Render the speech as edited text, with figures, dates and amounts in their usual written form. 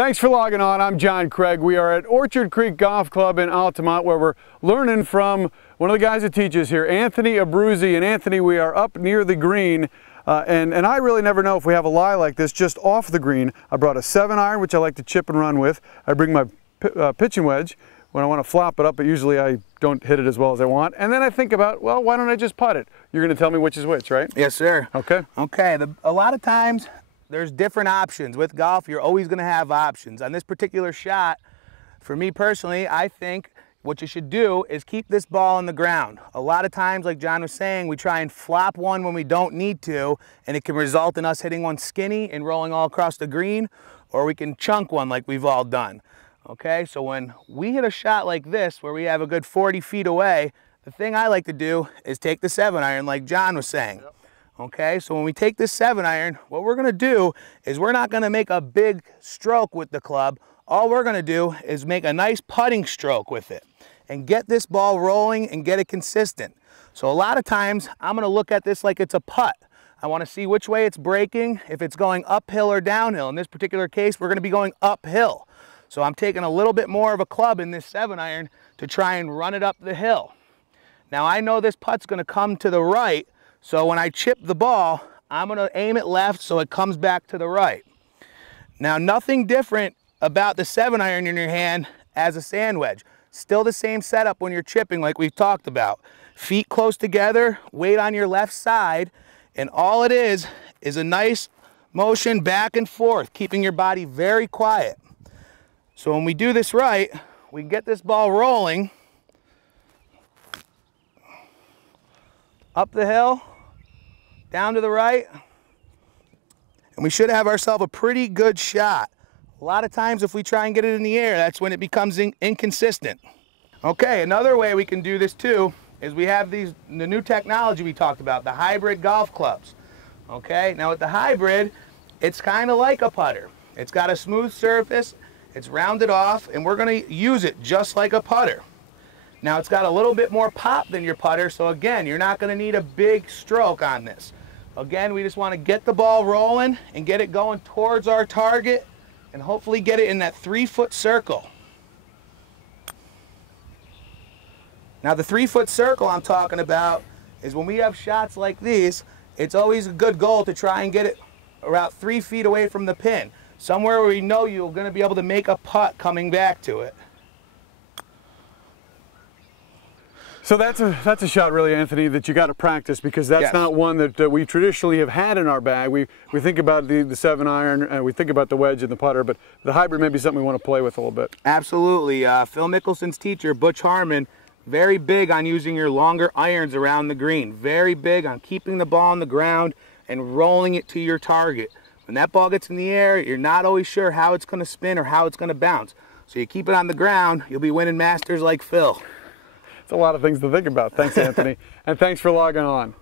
Thanks for logging on. I'm John Craig. We are at Orchard Creek Golf Club in Altamont, where we're learning from one of the guys that teaches here, Anthony Abruzzi. And Anthony, we are up near the green, and I really never know if we have a lie like this just off the green. I brought a 7-iron, which I like to chip and run with. I bring my pitching wedge when I want to flop it up, but usually I don't hit it as well as I want. And then I think about, well, why don't I just putt it? You're going to tell me which is which, right? Yes, sir. Okay. Okay. A lot of times there's different options. With golf, you're always going to have options. On this particular shot, for me personally, I think what you should do is keep this ball on the ground. A lot of times, like John was saying, we try and flop one when we don't need to, and it can result in us hitting one skinny and rolling all across the green, or we can chunk one like we've all done. Okay, so when we hit a shot like this, where we have a good 40 feet away, the thing I like to do is take the 7-iron like John was saying. Yep. Okay, so when we take this 7-iron, what we're gonna do is we're not gonna make a big stroke with the club. All we're gonna do is make a nice putting stroke with it and get this ball rolling and get it consistent. So a lot of times, I'm gonna look at this like it's a putt. I wanna see which way it's breaking, if it's going uphill or downhill. In this particular case, we're gonna be going uphill. So I'm taking a little bit more of a club in this 7-iron to try and run it up the hill. Now I know this putt's gonna come to the right, so when I chip the ball, I'm gonna aim it left so it comes back to the right. Now nothing different about the 7-iron in your hand as a sand wedge. Still the same setup when you're chipping like we've talked about. Feet close together, weight on your left side, and all it is a nice motion back and forth, keeping your body very quiet. So when we do this right, we get this ball rolling up the hill, down to the right, and we should have ourselves a pretty good shot. A lot of times if we try and get it in the air, that's when it becomes inconsistent. Okay, another way we can do this too is we have the new technology we talked about, the hybrid golf clubs. Okay, now with the hybrid, it's kind of like a putter. It's got a smooth surface, it's rounded off, and we're going to use it just like a putter. Now it's got a little bit more pop than your putter, so again, you're not going to need a big stroke on this. Again, we just want to get the ball rolling and get it going towards our target and hopefully get it in that 3-foot circle. Now the 3-foot circle I'm talking about is when we have shots like these, it's always a good goal to try and get it about 3 feet away from the pin. Somewhere where we know you're going to be able to make a putt coming back to it. So that's a shot, really, Anthony, that you got to practice, because that's not one that we traditionally have had in our bag. We think about the 7-iron, and we think about the wedge and the putter, but the hybrid may be something we want to play with a little bit. Absolutely. Phil Mickelson's teacher, Butch Harmon, very big on using your longer irons around the green. Very big on keeping the ball on the ground and rolling it to your target. When that ball gets in the air, you're not always sure how it's going to spin or how it's going to bounce. So you keep it on the ground, you'll be winning Masters like Phil. It's a lot of things to think about. Thanks, Anthony. And thanks for logging on.